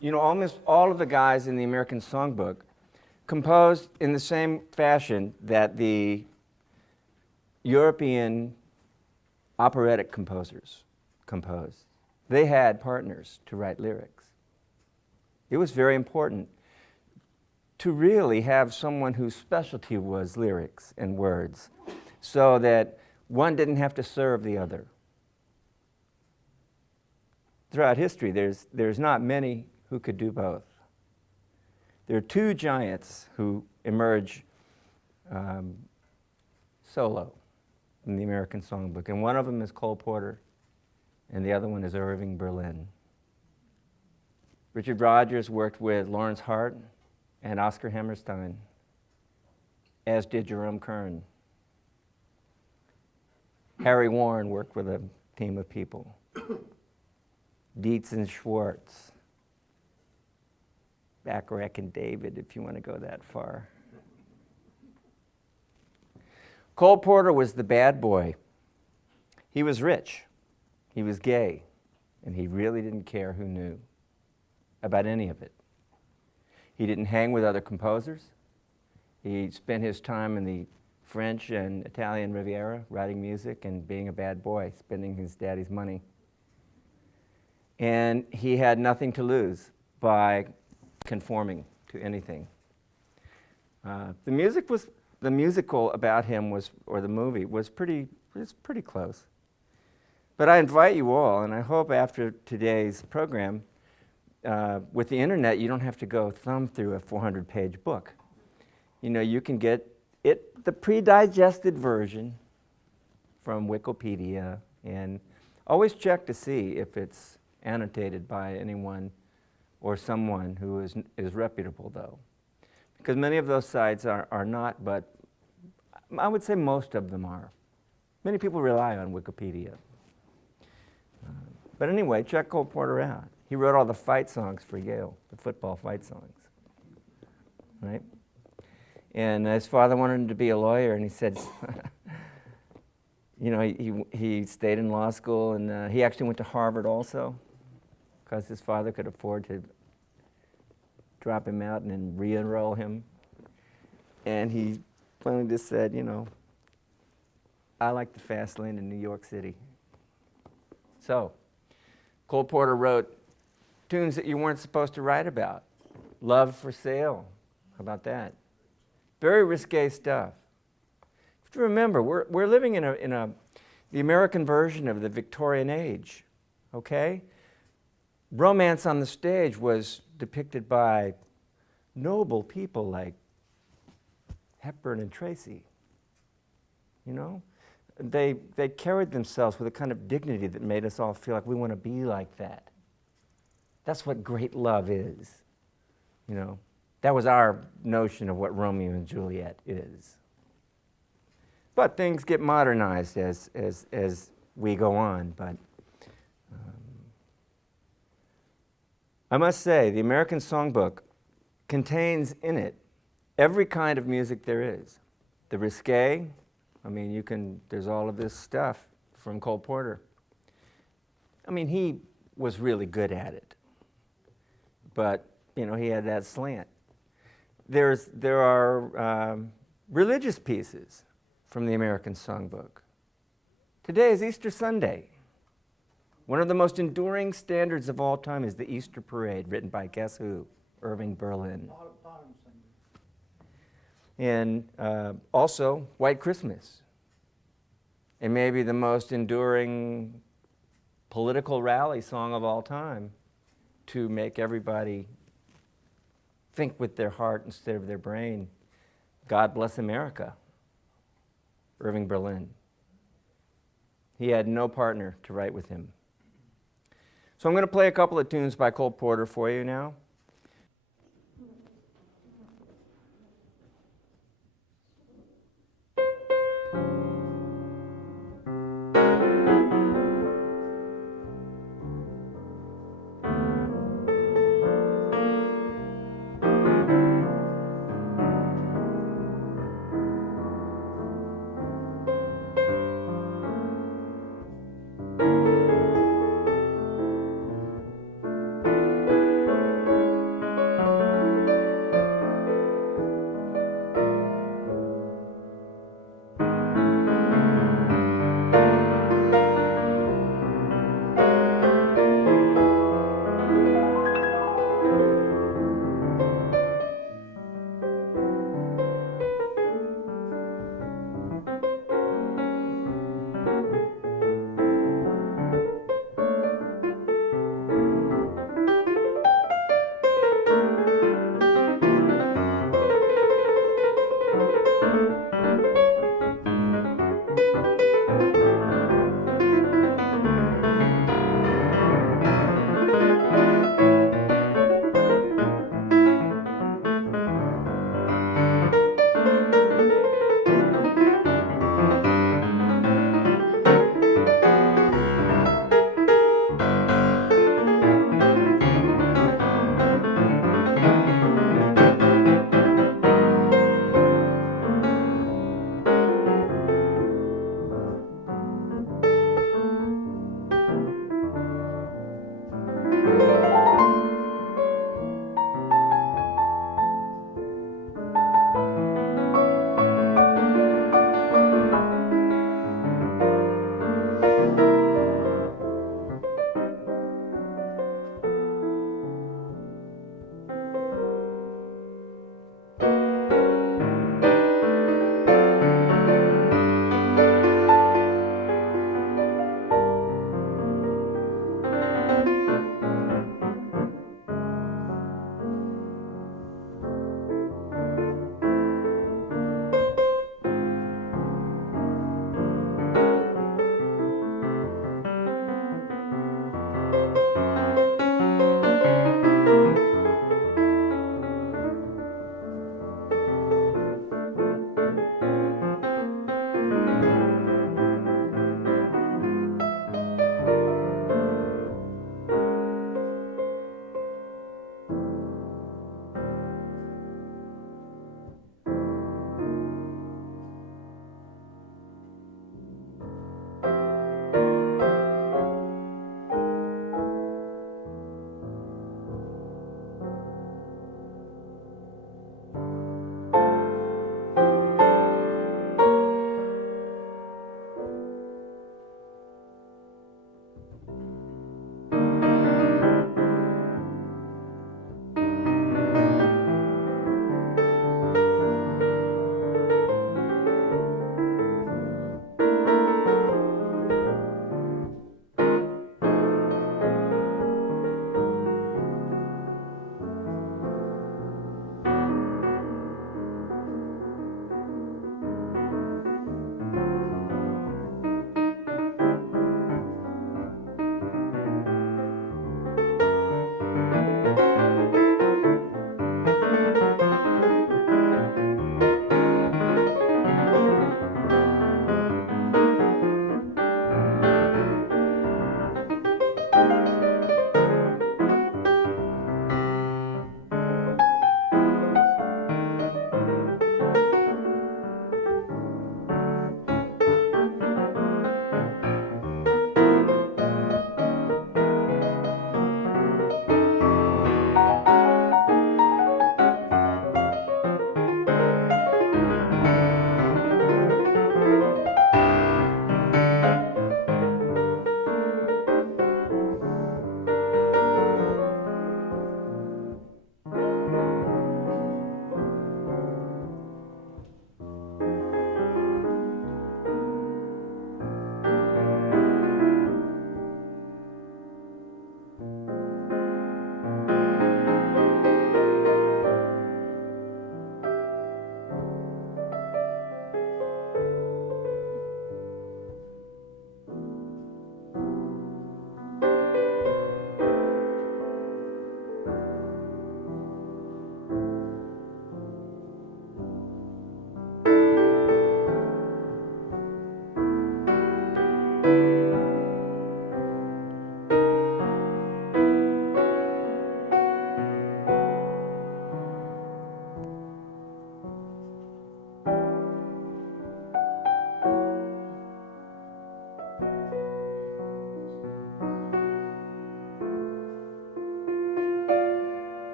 You know, almost all of the guys in the American Songbook composed in the same fashion that the European operatic composers composed. They had partners to write lyrics. It was very important to really have someone whose specialty was lyrics and words, so that one didn't have to serve the other. Throughout history, there's not many who could do both. There are two giants who emerge solo in the American Songbook, and one of them is Cole Porter, and the other one is Irving Berlin. Richard Rodgers worked with Lawrence Hart and Oscar Hammerstein, as did Jerome Kern. Harry Warren worked with a team of people. Dietz and Schwartz, Bacharach and David, if you want to go that far. Cole Porter was the bad boy. He was rich, he was gay, and he really didn't care who knew about any of it. He didn't hang with other composers. He spent his time in the French and Italian Riviera writing music and being a bad boy, spending his daddy's money. And he had nothing to lose by conforming to anything. The musical about him was, or the movie, was pretty close. But I invite you all, and I hope after today's program, with the internet, you don't have to go thumb through a 400-page book. You know, you can get it, the pre-digested version, from Wikipedia, and always check to see if it's annotated by anyone or someone who is reputable, though. Because many of those sites are not, but I would say most of them are. Many people rely on Wikipedia. But anyway, check Cole Porter out. He wrote all the fight songs for Yale, the football fight songs, right? And his father wanted him to be a lawyer, and he said, you know, he stayed in law school, and he actually went to Harvard also, because his father could afford to drop him out and then re-enroll him. And he finally just said, you know, I like the fast lane in New York City. So, Cole Porter wrote tunes that you weren't supposed to write about. Love for Sale, how about that? Very risque stuff. If you remember, we're living in the American version of the Victorian age, okay? Romance on the stage was depicted by noble people like Hepburn and Tracy. You know? They carried themselves with a kind of dignity that made us all feel like we want to be like that. That's what great love is, you know? That was our notion of what Romeo and Juliet is. But things get modernized as we go on. But I must say, the American Songbook contains in it every kind of music there is. The risque, I mean, there's all of this stuff from Cole Porter. I mean, he was really good at it. But, you know, he had that slant. There are religious pieces from the American Songbook. Today is Easter Sunday. One of the most enduring standards of all time is the Easter Parade, written by guess who? Irving Berlin. And also White Christmas. And maybe the most enduring political rally song of all time, to make everybody think with their heart instead of their brain. God Bless America, Irving Berlin. He had no partner to write with him. So I'm going to play a couple of tunes by Cole Porter for you now.